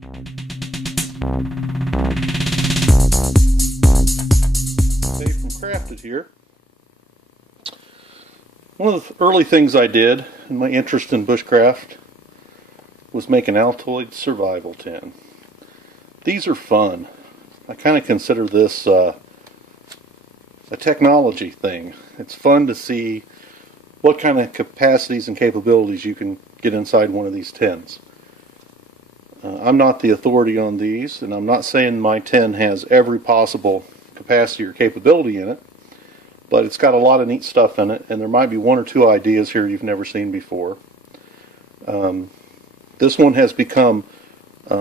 Dave from Crafted here. One of the early things I did in my interest in bushcraft was make an Altoids survival tin. These are fun. I kind of consider this a technology thing. It's fun to see what kind of capacities and capabilities you can get inside one of these tins. I'm not the authority on these, and I'm not saying my tin has every possible capacity or capability in it, but it's got a lot of neat stuff in it, and there might be one or two ideas here you've never seen before. This one has become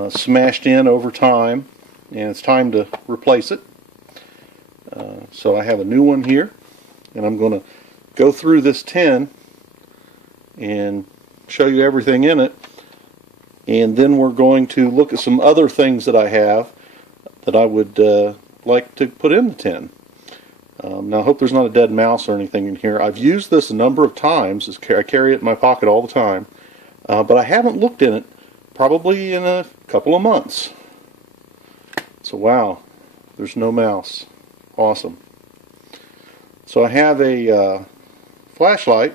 smashed in over time, and it's time to replace it. So I have a new one here, and I'm going to go through this tin and show you everything in it, and then we're going to look at some other things that I have that I would like to put in the tin. Now I hope there's not a dead mouse or anything in here. I've used this a number of times. I carry it in my pocket all the time, but I haven't looked in it probably in a couple of months. So wow, there's no mouse. Awesome. So I have a flashlight.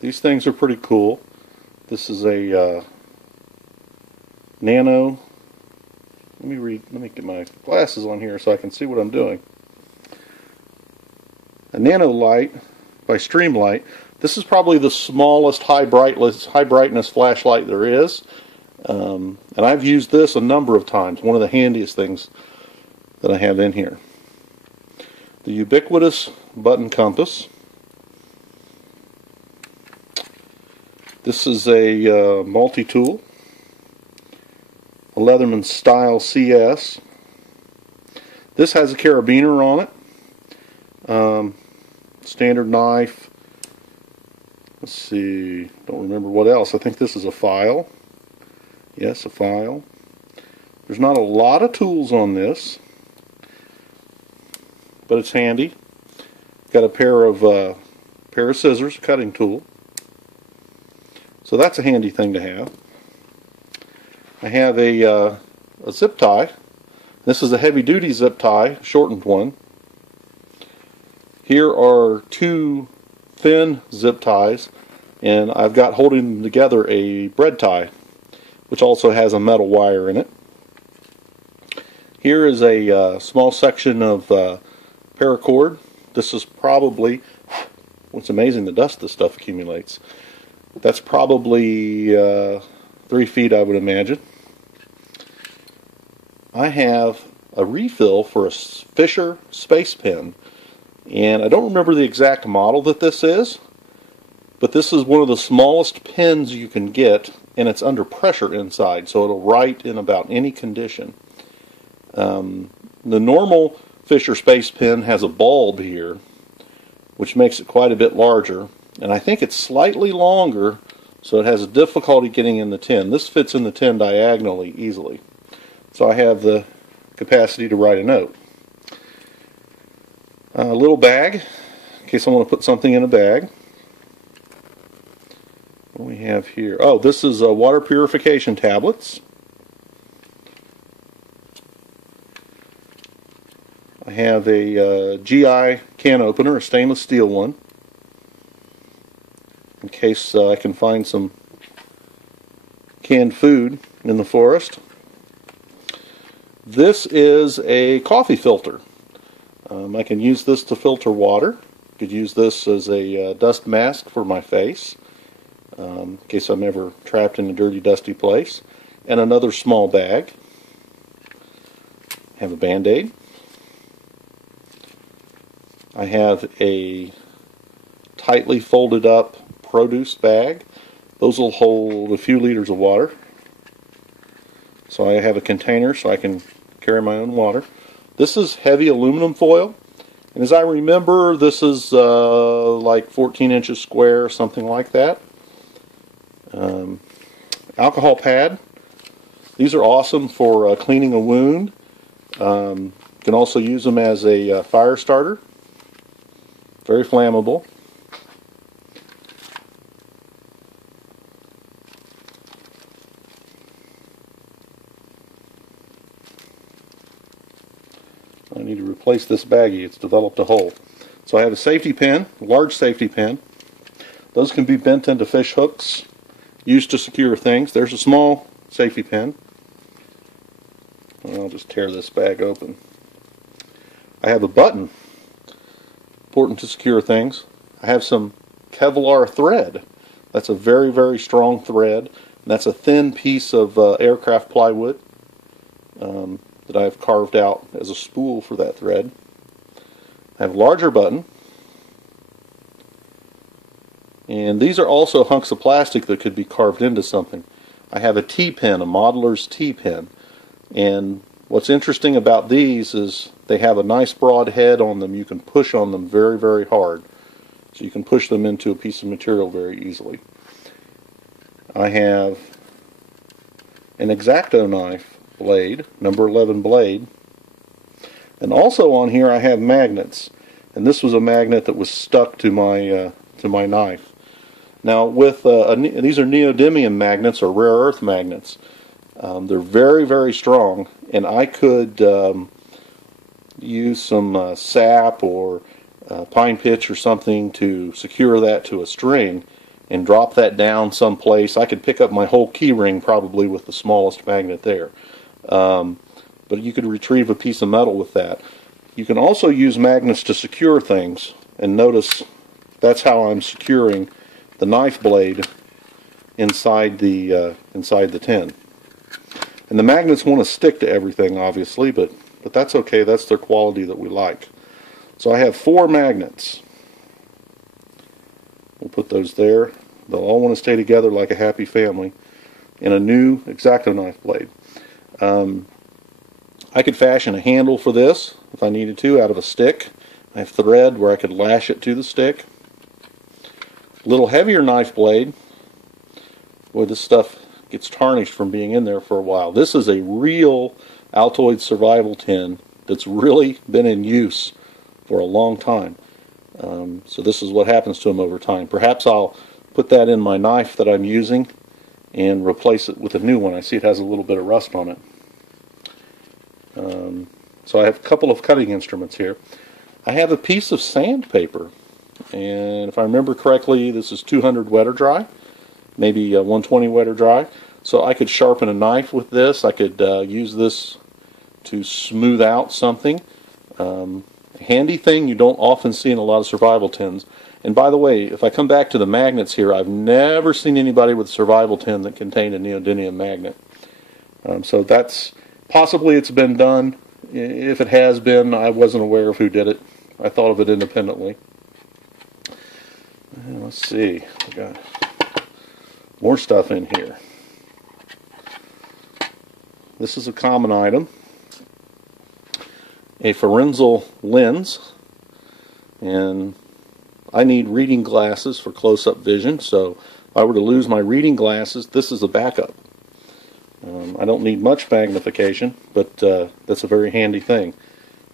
These things are pretty cool. This is a nano. Let me get my glasses on here so I can see what I'm doing. A nano light by Streamlight. This is probably the smallest high brightness flashlight there is. And I've used this a number of times. One of the handiest things that I have in here. The ubiquitous button compass. This is a multi-tool. A Leatherman Style CS. This has a carabiner on it. Standard knife. Let's see, don't remember what else. I think this is a file. Yes, a file. There's not a lot of tools on this, but it's handy. Got a pair of scissors, a cutting tool. So that's a handy thing to have. I have a zip tie. This is a heavy-duty zip tie, shortened one. Here are two thin zip ties, and I've got holding them together a bread tie, which also has a metal wire in it. Here is a small section of paracord. This is probably, it's amazing the dust this stuff accumulates. That's probably 3 feet, I would imagine. I have a refill for a Fisher space pen, and I don't remember the exact model that this is, but this is one of the smallest pens you can get, and it's under pressure inside, so it'll write in about any condition. The normal Fisher space pen has a bulb here, which makes it quite a bit larger, and I think it's slightly longer, so it has a difficulty getting in the tin. This fits in the tin diagonally easily, so I have the capacity to write a note. A little bag, in case I want to put something in a bag. What do we have here? Oh, this is water purification tablets. I have a GI can opener, a stainless steel one, in case I can find some canned food in the forest. This is a coffee filter. I can use this to filter water. Could use this as a dust mask for my face, in case I'm ever trapped in a dirty, dusty place. And another small bag. I have a Band-Aid. I have a tightly folded up produce bag. Those will hold a few liters of water. So I have a container so I can carry my own water. This is heavy aluminum foil, and as I remember, this is like 14 inches square, something like that. Alcohol pad. These are awesome for cleaning a wound. You can also use them as a fire starter. Very flammable. need to replace this baggie. It's developed a hole. So I have a safety pin, a large safety pin. Those can be bent into fish hooks, used to secure things. There's a small safety pin. I'll just tear this bag open. I have a button, important to secure things. I have some Kevlar thread. That's a very, very strong thread. And that's a thin piece of aircraft plywood that I've carved out as a spool for that thread. I have a larger button. And these are also hunks of plastic that could be carved into something. I have a T-pin, a modeler's T-pin. And what's interesting about these is they have a nice broad head on them. You can push on them very, very hard. So you can push them into a piece of material very easily. I have an X-Acto knife blade, number 11 blade. And also on here I have magnets. And this was a magnet that was stuck to my knife. Now with these are neodymium magnets or rare earth magnets. They're very, very strong, and I could use some sap or pine pitch or something to secure that to a string and drop that down someplace. I could pick up my whole key ring probably with the smallest magnet there. But you could retrieve a piece of metal with that. You can also use magnets to secure things, and notice that's how I'm securing the knife blade inside the tin. And the magnets want to stick to everything, obviously, but that's okay. That's their quality that we like. So I have 4 magnets. We'll put those there. They'll all want to stay together like a happy family. And a new X-Acto knife blade. I could fashion a handle for this if I needed to out of a stick. I have thread where I could lash it to the stick. A little heavier knife blade. Boy, this stuff gets tarnished from being in there for a while. This is a real Altoids survival tin that's really been in use for a long time. So this is what happens to them over time. Perhaps I'll put that in my knife that I'm using and replace it with a new one. I see it has a little bit of rust on it. So I have a couple of cutting instruments here. I have a piece of sandpaper, and if I remember correctly, this is 200 wet or dry, maybe 120 wet or dry. So I could sharpen a knife with this. I could use this to smooth out something. Handy thing you don't often see in a lot of survival tins. And by the way, if I come back to the magnets here, I've never seen anybody with a survival tin that contained a neodymium magnet. So that's possibly it's been done. If it has been, I wasn't aware of who did it. I thought of it independently. Let's see. We got more stuff in here. This is a common item. A Forenzel lens. And I need reading glasses for close-up vision, so if I were to lose my reading glasses, this is a backup. I don't need much magnification, but that's a very handy thing.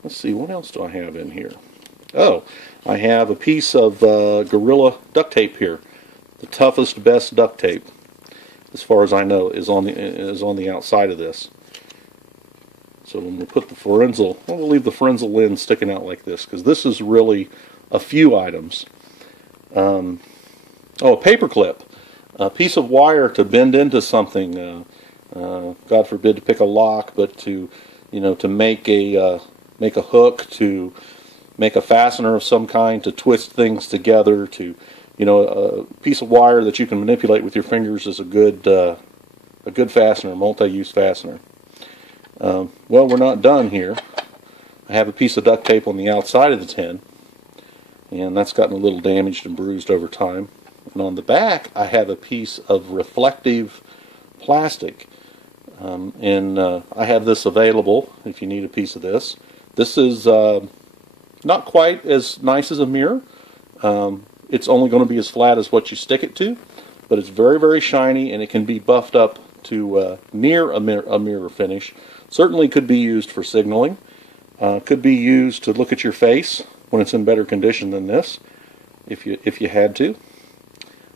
Let's see, what else do I have in here? Oh, I have a piece of Gorilla duct tape here. The toughest, best duct tape, as far as I know, is on the outside of this. So when we put the Forenzel, we'll leave the Forenzel lens sticking out like this, because this is really a few items. Oh, a paper clip, a piece of wire to bend into something. God forbid to pick a lock, but to make a hook, to make a fastener of some kind, to twist things together, to a piece of wire that you can manipulate with your fingers is a good fastener, multi-use fastener. Well, we're not done here. I have a piece of duct tape on the outside of the tin, and that's gotten a little damaged and bruised over time. And on the back, I have a piece of reflective plastic. I have this available if you need a piece of this. This is not quite as nice as a mirror. It's only going to be as flat as what you stick it to, but it's very, very shiny, and it can be buffed up to near a mirror finish. Certainly could be used for signaling. Could be used to look at your face when it's in better condition than this, if you had to.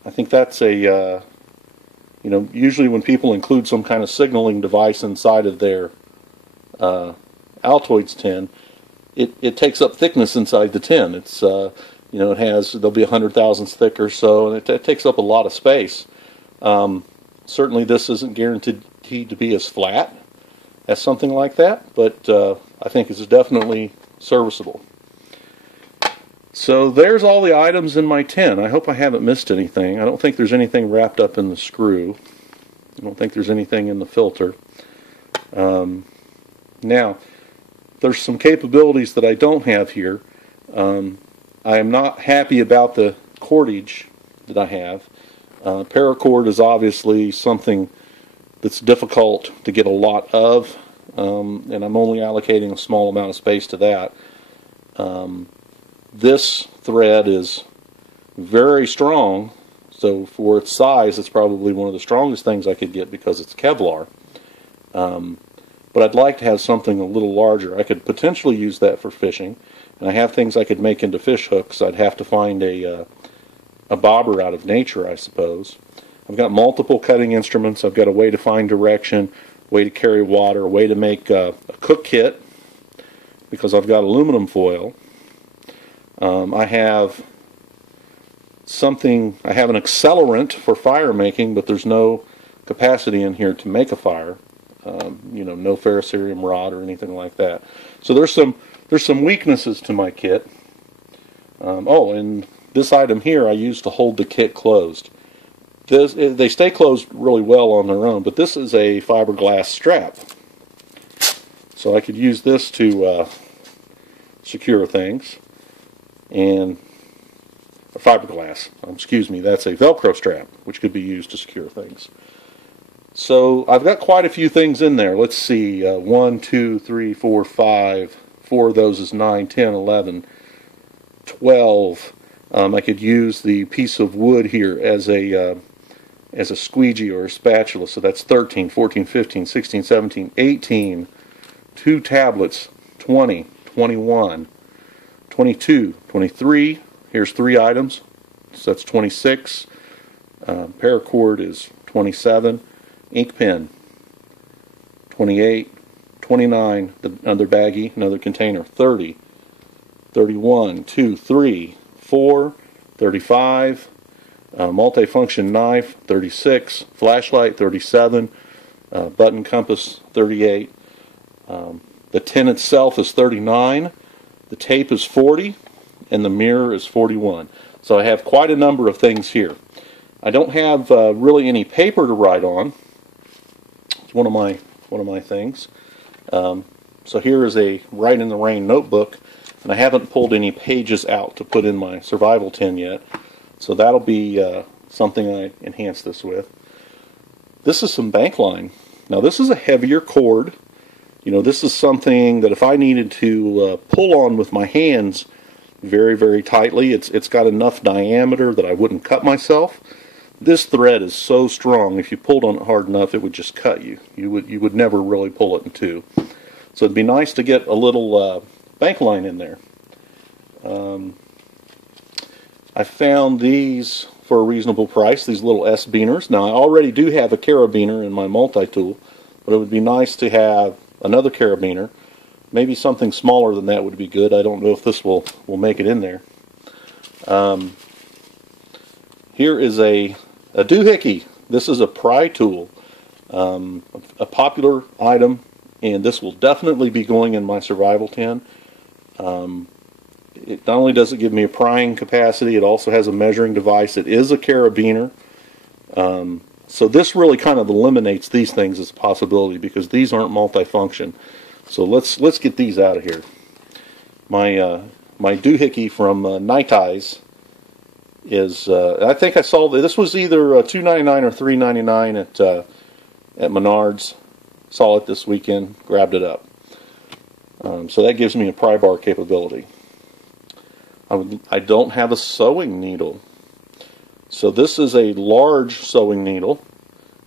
I think that's a usually when people include some kind of signaling device inside of their Altoids tin, it takes up thickness inside the tin. It's you know, there'll be 100 thousandths thick or so, and it takes up a lot of space. Certainly this isn't guaranteed to be as flat as something like that, but I think it's definitely serviceable. So there's all the items in my tin. I hope I haven't missed anything. I don't think there's anything wrapped up in the screw. I don't think there's anything in the filter. Now, there's some capabilities that I don't have here. I am not happy about the cordage that I have. Paracord is obviously something that's difficult to get a lot of, and I'm only allocating a small amount of space to that. This thread is very strong, so for its size it's probably one of the strongest things I could get because it's Kevlar. But I'd like to have something a little larger. I could potentially use that for fishing, and I have things I could make into fish hooks. I'd have to find a bobber out of nature, I suppose. I've got multiple cutting instruments. I've got a way to find direction, way to carry water, a way to make a cook kit because I've got aluminum foil. I have an accelerant for fire making, but there's no capacity in here to make a fire. You know, no ferrocerium rod or anything like that. So there's some weaknesses to my kit. Oh, and this item here I use to hold the kit closed. They stay closed really well on their own, but this is a fiberglass strap. So I could use this to secure things. And fiberglass, excuse me, that's a Velcro strap, which could be used to secure things. So I've got quite a few things in there. Let's see, 1, 2, 3, 4, 5. 4 of those is 9, 10, 11, 12. I could use the piece of wood here as a squeegee or a spatula, so that's 13, 14, 15, 16, 17, 18, 2 tablets, 20, 21, 22, 23, here's 3 items, so that's 26, paracord is 27, ink pen, 28, 29, another baggie, another container, 30, 31, 2, 3, 4, 35, multifunction knife, 36, flashlight, 37, button compass, 38, the tin itself is 39, the tape is 40, and the mirror is 41. So I have quite a number of things here. I don't have really any paper to write on. It's one of my things. So here is a Write in the Rain notebook, and I haven't pulled any pages out to put in my survival tin yet. So that'll be something I enhance this with. This is some bank line. Now this is a heavier cord. You know, this is something that if I needed to pull on with my hands very, very tightly, it's got enough diameter that I wouldn't cut myself. This thread is so strong, if you pulled on it hard enough, it would just cut you. You would never really pull it in two. So it'd be nice to get a little bank line in there. I found these for a reasonable price, these little S-beaners. Now I already do have a carabiner in my multi-tool, but it would be nice to have another carabiner. Maybe something smaller than that would be good. I don't know if this will make it in there. Here is a doohickey. This is a pry tool, a popular item, and this will definitely be going in my survival tin. It not only does it give me a prying capacity, it also has a measuring device. It is a carabiner. So this really kind of eliminates these things as a possibility because these aren't multifunction. So let's get these out of here. My doohickey from Altoids is I think I saw this was either $2.99 or $3.99 at Menards. Saw it this weekend, grabbed it up. So that gives me a pry bar capability. I don't have a sewing needle. So this is a large sewing needle,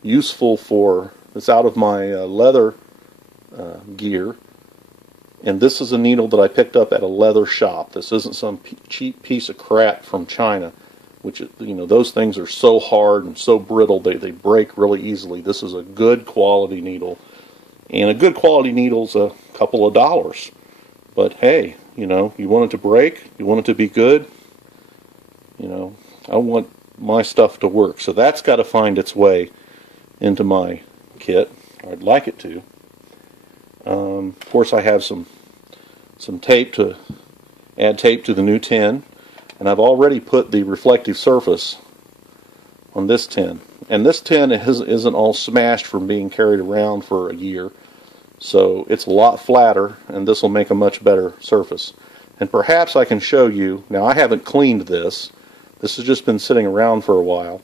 useful for, it's out of my leather gear, and this is a needle that I picked up at a leather shop. This isn't some cheap piece of crap from China, which, you know, those things are so hard and so brittle, they break really easily. This is a good quality needle, and a good quality needle's a couple of dollars, but hey, You know, you want it to break, you want it to be good. You know, I want my stuff to work. So that's got to find its way into my kit. I'd like it to. Of course, I have some tape to add tape to the new tin, and I've already put the reflective surface on this tin. And this tin isn't all smashed from being carried around for a year, so it's a lot flatter, and this will make a much better surface. And perhaps I can show you, now I haven't cleaned this. This has just been sitting around for a while.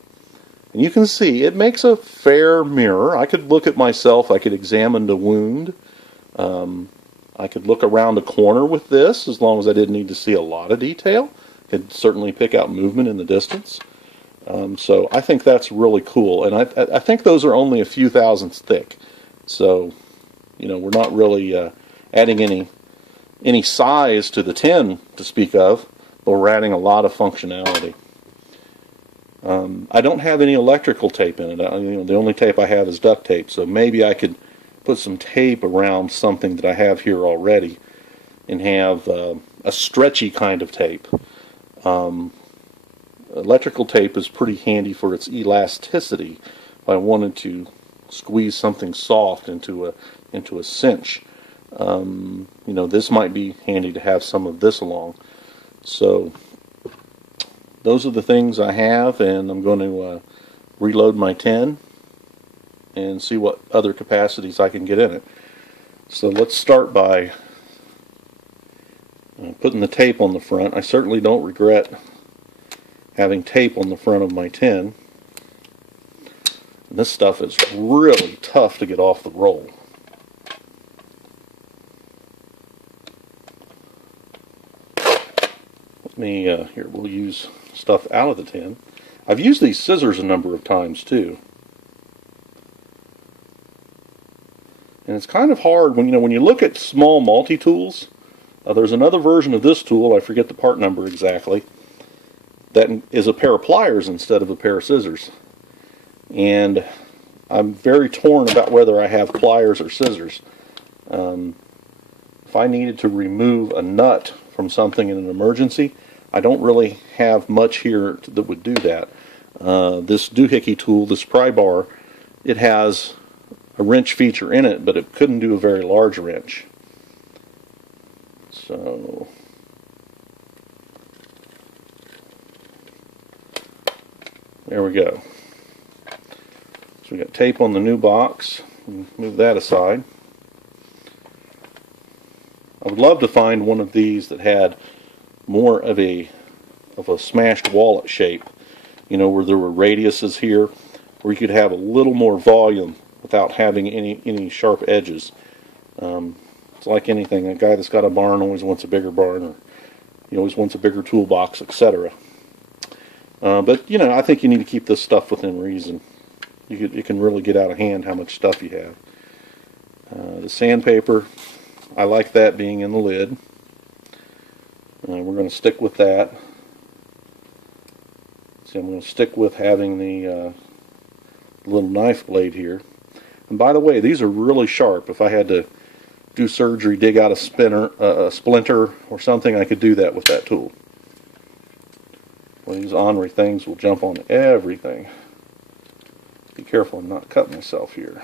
And you can see it makes a fair mirror. I could look at myself, I could examine the wound. I could look around a corner with this, as long as I didn't need to see a lot of detail. Could certainly pick out movement in the distance. So I think that's really cool. And I think those are only a few thousandths thick. So, you know, we're not really adding any size to the tin to speak of, but we're adding a lot of functionality. I don't have any electrical tape in it. You know, the only tape I have is duct tape, so maybe I could put some tape around something that I have here already and have a stretchy kind of tape. Electrical tape is pretty handy for its elasticity. If I wanted to squeeze something soft into a cinch, you know, this might be handy to have some of this along. So those are the things I have, and I'm going to reload my tin and see what other capacities I can get in it. So let's start by putting the tape on the front. I certainly don't regret having tape on the front of my tin. And this stuff is really tough to get off the roll. Let me, here, we'll use stuff out of the tin. I've used these scissors a number of times too. And it's kind of hard when you look at small multi-tools. There's another version of this tool, I forget the part number exactly, that is a pair of pliers instead of a pair of scissors. And I'm very torn about whether I have pliers or scissors. If I needed to remove a nut from something in an emergency, I don't really have much here that would do that. This doohickey tool, this pry bar, it has a wrench feature in it, but it couldn't do a very large wrench. So there we go. So we got tape on the new box. Move that aside. I would love to find one of these that had more of a smashed wallet shape. You know, where there were radiuses here, where you could have a little more volume without having any sharp edges. It's like anything. A guy that's got a barn always wants a bigger barn, or he always wants a bigger toolbox, etc. But you know, I think you need to keep this stuff within reason. You can really get out of hand how much stuff you have. The sandpaper, I like that being in the lid. We're going to stick with that. See, I'm going to stick with having the little knife blade here. And by the way, these are really sharp. If I had to do surgery, dig out a splinter or something, I could do that with that tool. Well, these ornery things will jump on everything. Be careful and not cut myself here.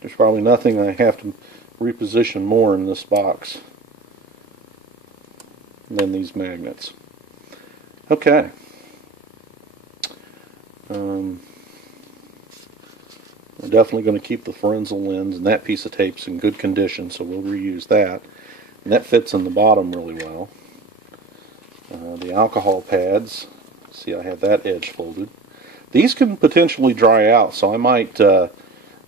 There's probably nothing I have to reposition more in this box than these magnets. Okay. We're definitely going to keep the Frenzel lens, and that piece of tape's in good condition, so we'll reuse that. And that fits in the bottom really well. The alcohol pads, see, I have that edge folded. These can potentially dry out, so I might,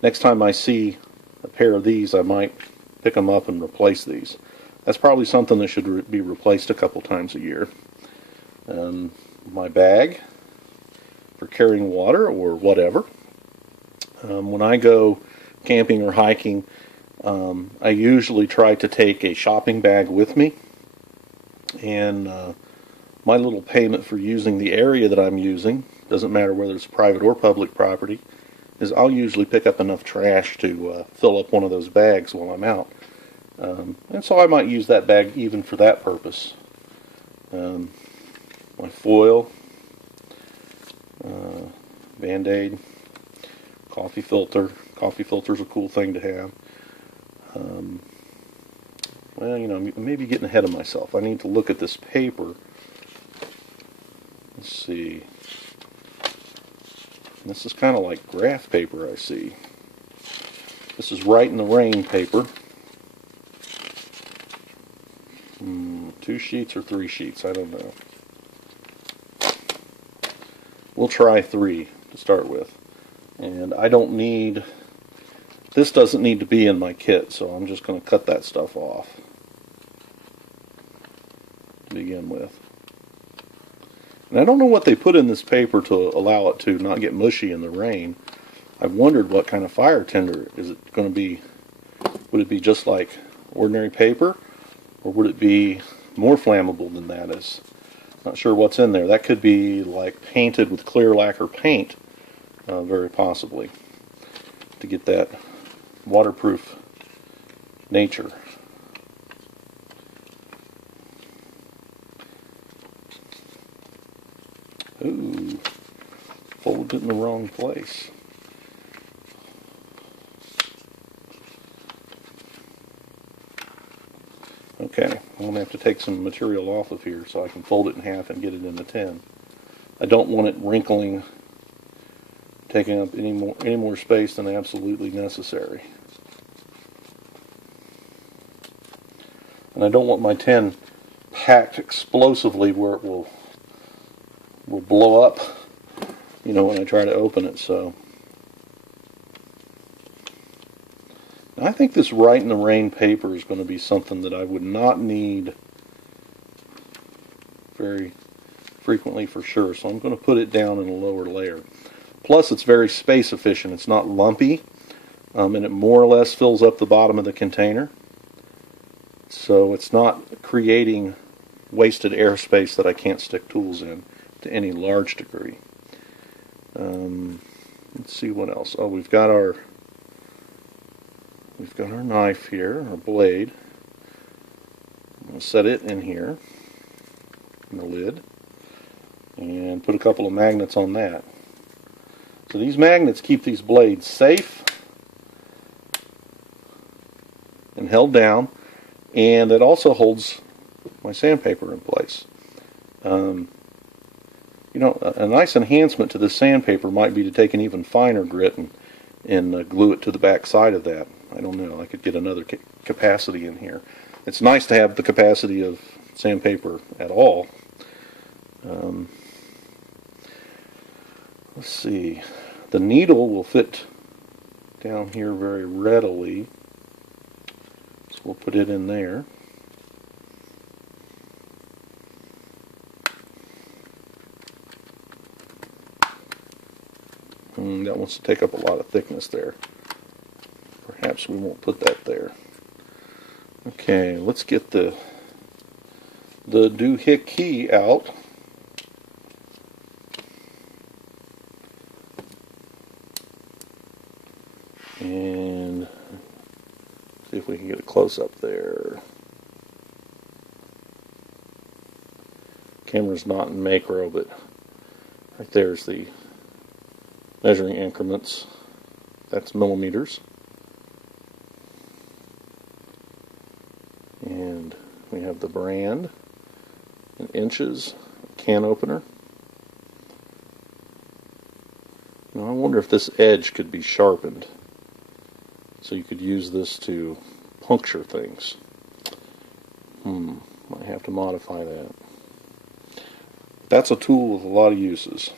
next time I see a pair of these, I might pick them up and replace these. That's probably something that should be replaced a couple times a year. My bag for carrying water or whatever. When I go camping or hiking, I usually try to take a shopping bag with me, and my little payment for using the area that I'm using, doesn't matter whether it's private or public property, is I'll usually pick up enough trash to fill up one of those bags while I'm out. And so I might use that bag even for that purpose. My foil, Band-Aid, coffee filter. Coffee filter's a cool thing to have. Well, you know, maybe getting ahead of myself. I need to look at this paper. Let's see. This is kind of like graph paper, I see. This is Right in the Rain paper. 2 sheets or 3 sheets, I don't know. We'll try 3 to start with. And I don't need, this doesn't need to be in my kit, so I'm just going to cut that stuff off to begin with. And I don't know what they put in this paper to allow it to not get mushy in the rain. I've wondered what kind of fire tinder. Is it going to be, would it be just like ordinary paper, or would it be more flammable than that? Is not sure what's in there. That could be like painted with clear lacquer paint, very possibly, to get that waterproof nature. Ooh, folded in the wrong place. Okay, I'm going to have to take some material off of here so I can fold it in half and get it in the tin. I don't want it wrinkling, taking up any more space than absolutely necessary. And I don't want my tin packed explosively where it will blow up, you know, when I try to open it. So I think this Right in the Rain paper is going to be something that I would not need very frequently for sure. So I'm going to put it down in a lower layer. Plus, it's very space efficient. It's not lumpy, and it more or less fills up the bottom of the container. So it's not creating wasted airspace that I can't stick tools in to any large degree. Let's see what else. Oh, we've got our knife here, our blade. I'm going to set it in here, in the lid, and put a couple of magnets on that. So these magnets keep these blades safe and held down, and it also holds my sandpaper in place. You know, a nice enhancement to this sandpaper might be to take an even finer grit and glue it to the back side of that. I don't know, I could get another capacity in here. It's nice to have the capacity of sandpaper at all. Let's see, the needle will fit down here very readily, so we'll put it in there. That wants to take up a lot of thickness there. Perhaps we won't put that there. Okay, let's get the doohickey out. And see if we can get a close-up there. Camera's not in macro, but right there's the measuring increments. That's millimeters. And we have the brand in inches, can opener. Now I wonder if this edge could be sharpened, so you could use this to puncture things. Might have to modify that. That's a tool with a lot of uses.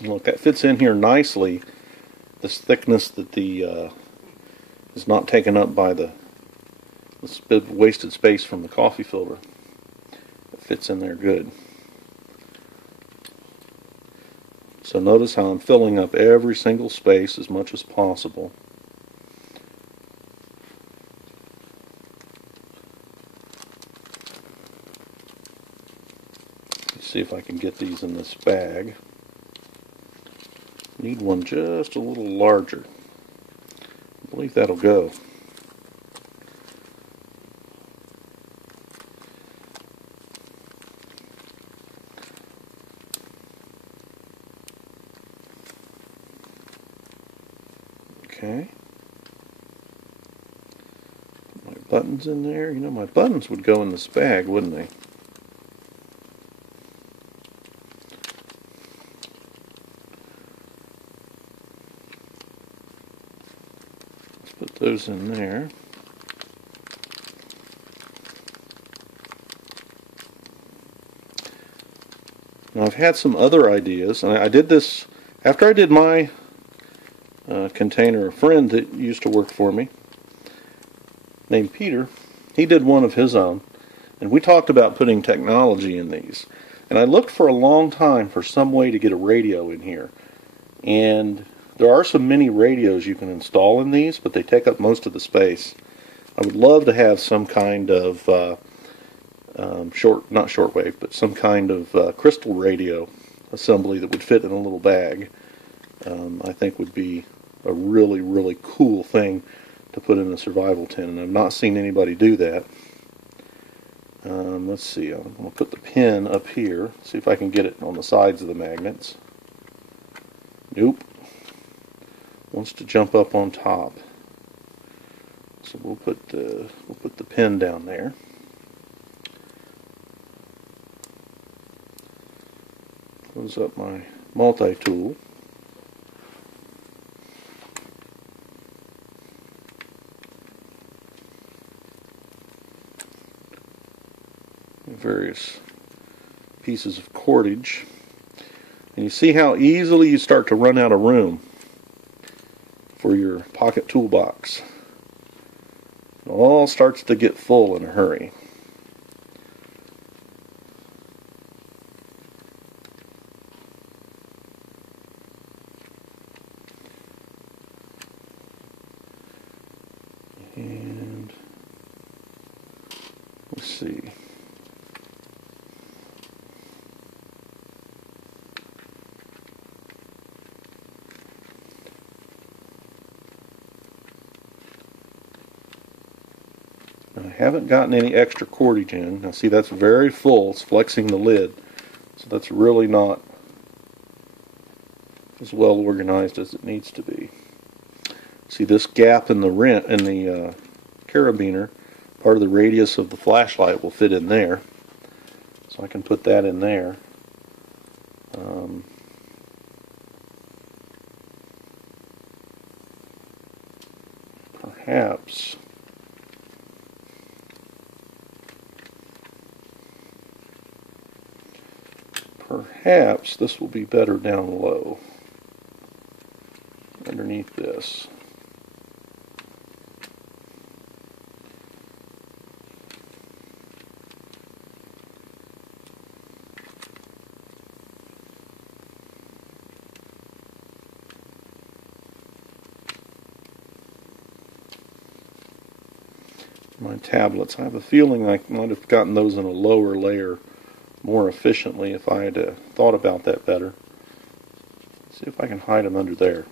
Look, that fits in here nicely. This thickness that the is not taken up by this bit of wasted space from the coffee filter. It fits in there good. So notice how I'm filling up every single space as much as possible. Let's see if I can get these in this bag. Need one just a little larger. I believe that'll go. Okay. Put my buttons in there. You know, my buttons would go in this bag, wouldn't they? Let's put those in there. Now I've had some other ideas, and I did this after I did my container. A friend that used to work for me, named Peter, he did one of his own, and we talked about putting technology in these. And I looked for a long time for some way to get a radio in here. And there are some mini radios you can install in these, but they take up most of the space. I would love to have some kind of not shortwave, but some kind of crystal radio assembly that would fit in a little bag. I think would be a really, really cool thing to put in a survival tent, and I've not seen anybody do that. Let's see, I'm going to put the pin up here, see if I can get it on the sides of the magnets. Nope. Wants to jump up on top. So we'll put the pin down there. Close up my multi-tool. Various pieces of cordage. And you see how easily you start to run out of room for your pocket toolbox. It all starts to get full in a hurry. And let's see. I haven't gotten any extra cordage in. Now see, that's very full. It's flexing the lid. So that's really not as well organized as it needs to be. See, this gap in the carabiner, part of the radius of the flashlight will fit in there. So I can put that in there. Perhaps this will be better down low, underneath this. My tablets, I have a feeling I might have gotten those in a lower layer more efficiently if I had thought about that better. See if I can hide them under there.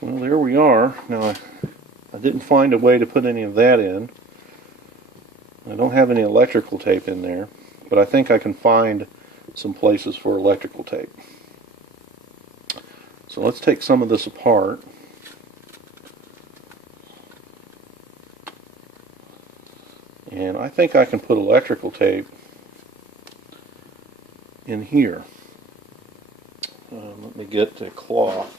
Well, there we are. Now, I didn't find a way to put any of that in. I don't have any electrical tape in there, but I think I can find some places for electrical tape. So let's take some of this apart. And I think I can put electrical tape in here. Let me get the cloth.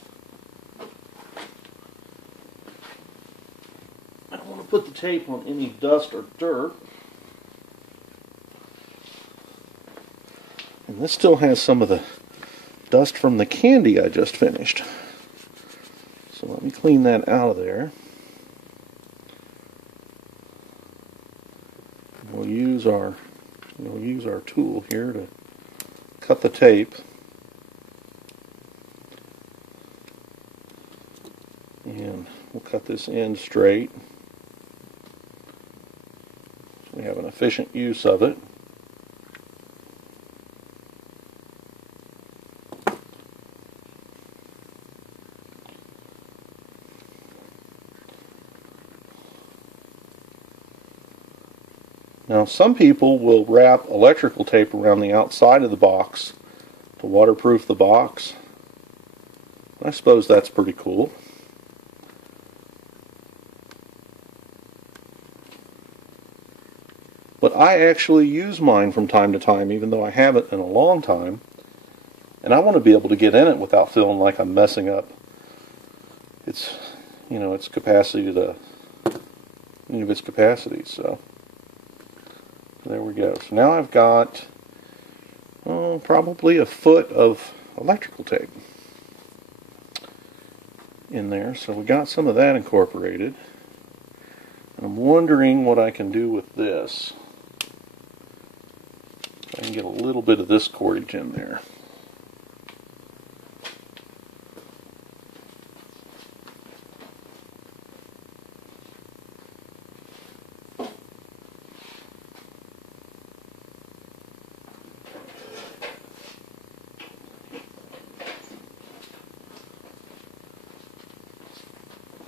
I don't want to put the tape on any dust or dirt. And this still has some of the dust from the candy I just finished. So let me clean that out of there. We'll use our tool here to cut the tape. And we'll cut this end straight so we have an efficient use of it. Now some people will wrap electrical tape around the outside of the box to waterproof the box. I suppose that's pretty cool. But I actually use mine from time to time, even though I haven't in a long time. And I want to be able to get in it without feeling like I'm messing up its, its capacity to, any of its capacities. So there we go. So now I've got probably a foot of electrical tape in there. So we got some of that incorporated. And I'm wondering what I can do with this. I can get a little bit of this cordage in there.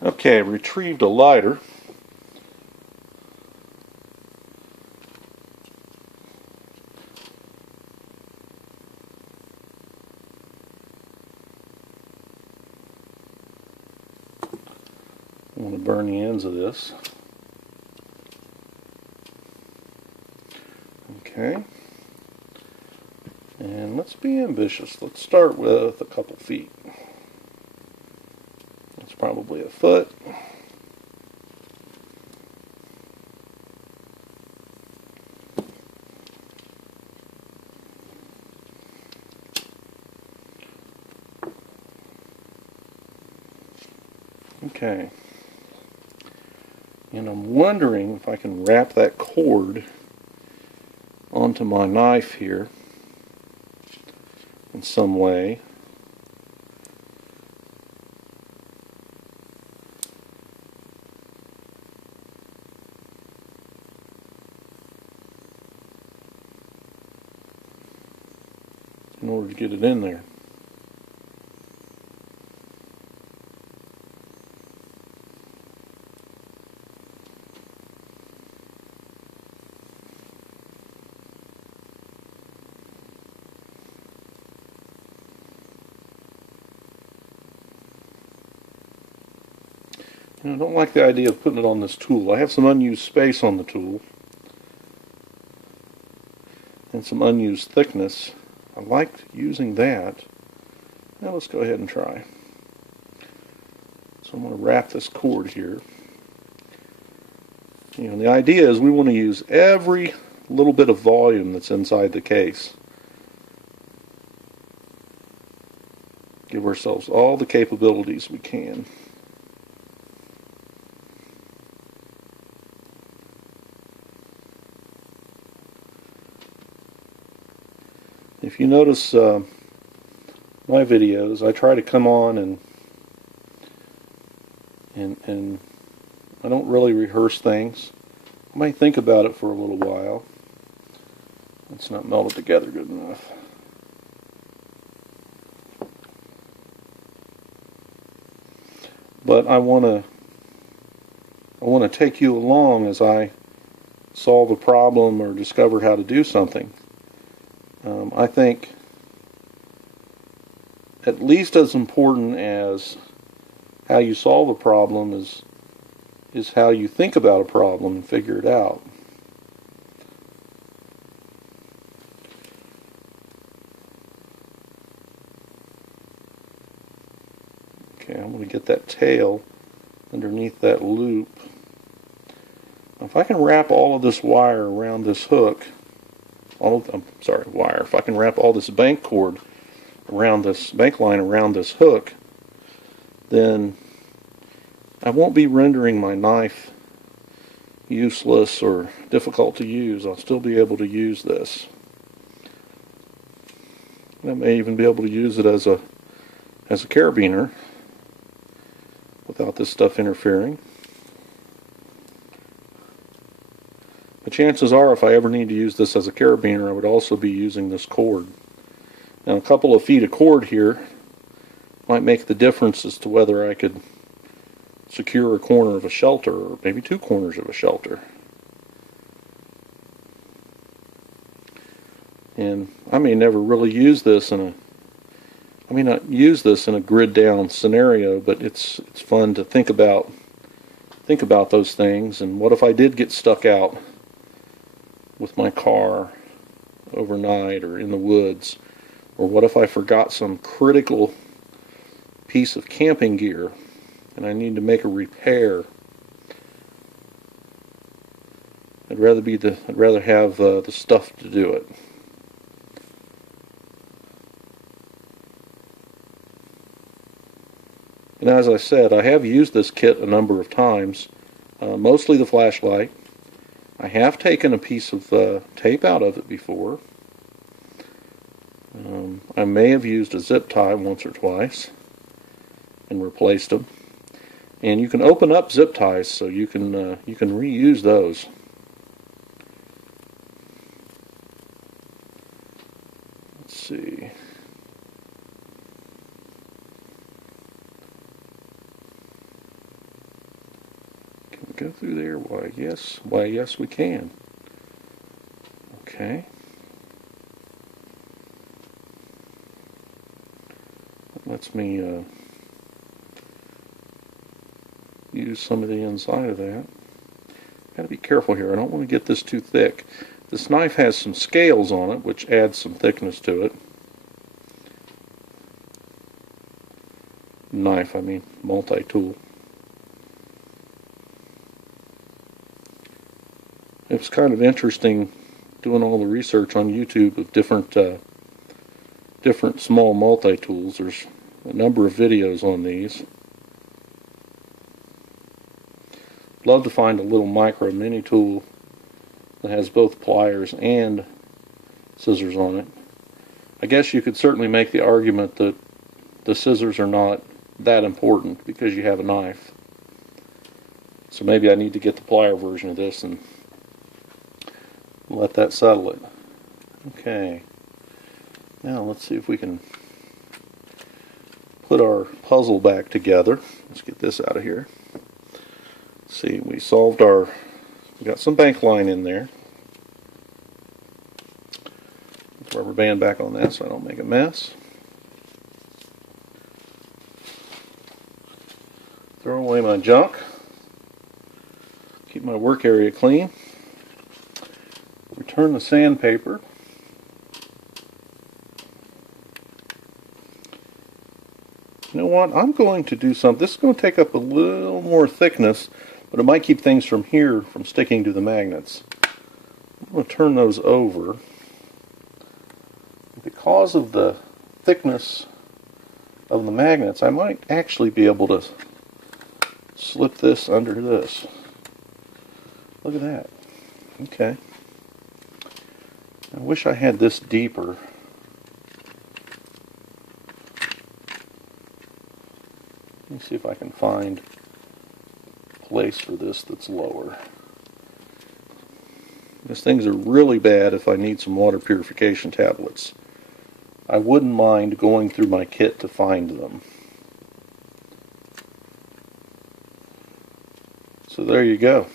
Okay, retrieved a lighter. I want to burn the ends of this. Okay. And let's be ambitious. Let's start with a couple feet. That's probably a foot. Okay. And I'm wondering if I can wrap that cord onto my knife here in some way. In order to get it in there. I don't like the idea of putting it on this tool. I have some unused space on the tool and some unused thickness. I liked using that. Now let's go ahead and try. So I'm going to wrap this cord here. The idea is we want to use every little bit of volume that's inside the case. Give ourselves all the capabilities we can. If you notice my videos, I try to come on and I don't really rehearse things. I might think about it for a little while. It's not melted together good enough. But I want to take you along as I solve a problem or discover how to do something. I think at least as important as how you solve a problem is how you think about a problem and figure it out. Okay, I'm going to get that tail underneath that loop. Now, if I can wrap all of this wire around this hook, if I can wrap all this bank cord around this bank line around this hook, then I won't be rendering my knife useless or difficult to use. I'll still be able to use this. I may even be able to use it as a carabiner without this stuff interfering. The chances are, if I ever need to use this as a carabiner, I would also be using this cord. Now, a couple of feet of cord here might make the difference as to whether I could secure a corner of a shelter, or maybe two corners of a shelter. And I may never really use this in a, I may not use this in a grid down scenario, but it's fun to think about those things. And what if I did get stuck out with my car overnight or in the woods? Or what if I forgot some critical piece of camping gear and I need to make a repair? I'd rather have the stuff to do it. And as I said, I have used this kit a number of times, mostly the flashlight. I have taken a piece of tape out of it before. I may have used a zip tie once or twice and replaced them. And you can open up zip ties, so you can reuse those. Let's see. Can we go through there? Why yes we can. Okay. That lets me use some of the inside of that. Gotta be careful here. I don't want to get this too thick. This knife has some scales on it, which adds some thickness to it. Knife, I mean, multi-tool. It was kind of interesting doing all the research on YouTube of different small multi-tools. There's a number of videos on these. Love to find a little micro mini tool that has both pliers and scissors on it. I guess you could certainly make the argument that the scissors are not that important because you have a knife. So maybe I need to get the plier version of this and let that settle it. Okay. Now let's see if we can put our puzzle back together. Let's get this out of here. See, we got some bank line in there. Put the rubber band back on that so I don't make a mess. Throw away my junk. Keep my work area clean. Return the sandpaper. You know what? I'm going to do something. This is going to take up a little more thickness, but it might keep things from sticking to the magnets. I'm going to turn those over. Because of the thickness of the magnets, I might actually be able to slip this under this. Look at that. Okay. I wish I had this deeper. Let me see if I can find a place for this that's lower. These things are really bad if I need some water purification tablets. I wouldn't mind going through my kit to find them. So there you go.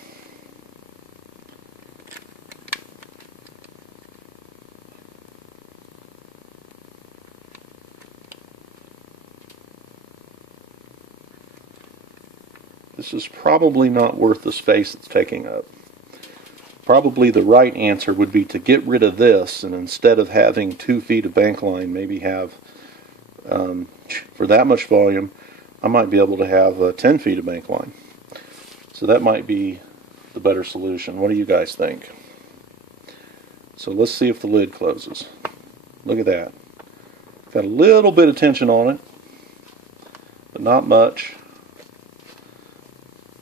This is probably not worth the space it's taking up. Probably the right answer would be to get rid of this, and instead of having 2 feet of bank line, maybe have, for that much volume, I might be able to have 10 feet of bank line. So that might be the better solution. What do you guys think? So let's see if the lid closes. Look at that. Got a little bit of tension on it, but not much.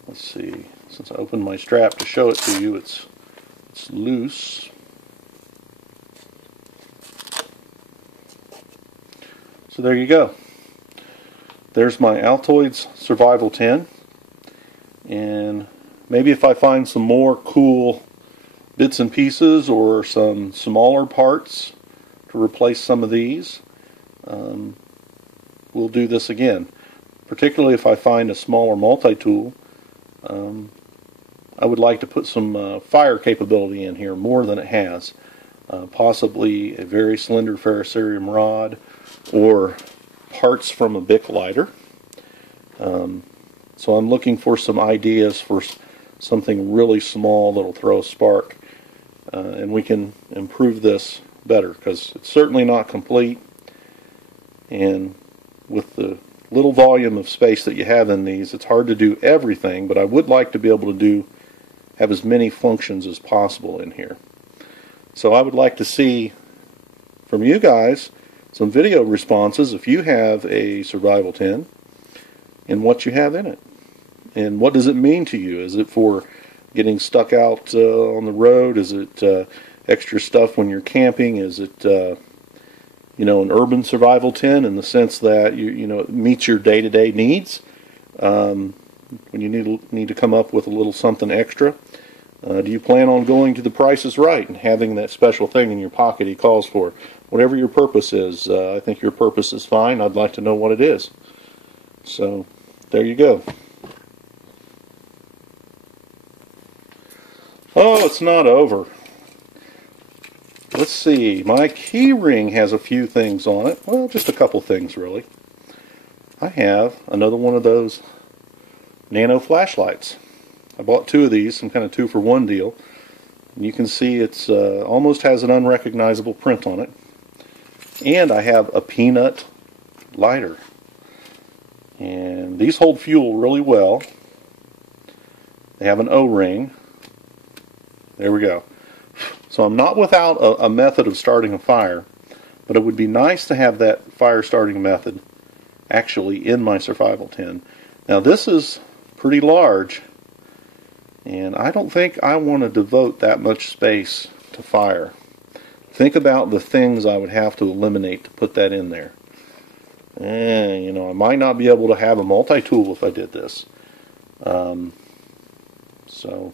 Let's see. Since I opened my strap to show it to you, it's loose. So there you go. There's my Altoids Survival tin. And maybe if I find some more cool bits and pieces or some smaller parts to replace some of these, we'll do this again. Particularly if I find a smaller multi-tool. I would like to put some fire capability in here more than it has. possibly a very slender ferrocerium rod, or parts from a Bic lighter. So I'm looking for some ideas for something really small that'll throw a spark, and we can improve this better, because it's certainly not complete, and with the little volume of space that you have in these, it's hard to do everything, but I would like to be able to have as many functions as possible in here. So I would like to see from you guys some video responses if you have a survival tin and what you have in it. And what does it mean to you? Is it for getting stuck out on the road? Is it extra stuff when you're camping? Is it you know, an urban survival tin in the sense that you know, it meets your day-to-day needs when you need to come up with a little something extra? Do you plan on going to the Price is Right and having that special thing in your pocket he calls for? Whatever your purpose is, I think your purpose is fine. I'd like to know what it is. So, there you go. Oh, it's not over. Let's see. My key ring has a few things on it. Well, just a couple things, really. I have another one of those nano flashlights. I bought two of these, some kind of 2-for-1 deal. And you can see it's almost has an unrecognizable print on it. And I have a peanut lighter. And these hold fuel really well. They have an O-ring. There we go. So I'm not without a method of starting a fire, but it would be nice to have that fire starting method actually in my survival tin. Now this is pretty large, and I don't think I want to devote that much space to fire. Think about the things I would have to eliminate to put that in there. And, you know, I might not be able to have a multi-tool if I did this. So,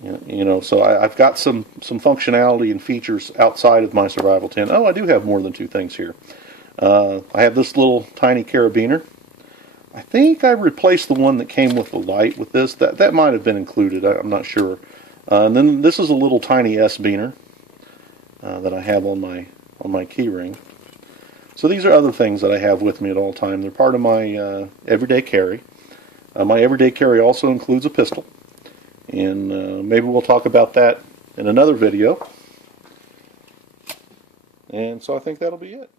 you know, so I've got some functionality and features outside of my survival tin. Oh, I do have more than two things here. I have this little tiny carabiner. I think I replaced the one that came with the light with this. That might have been included. I'm not sure. And then this is a little tiny S-beaner that I have on my key ring. So these are other things that I have with me at all time. They're part of my everyday carry. My everyday carry also includes a pistol. And maybe we'll talk about that in another video. And so I think that'll be it.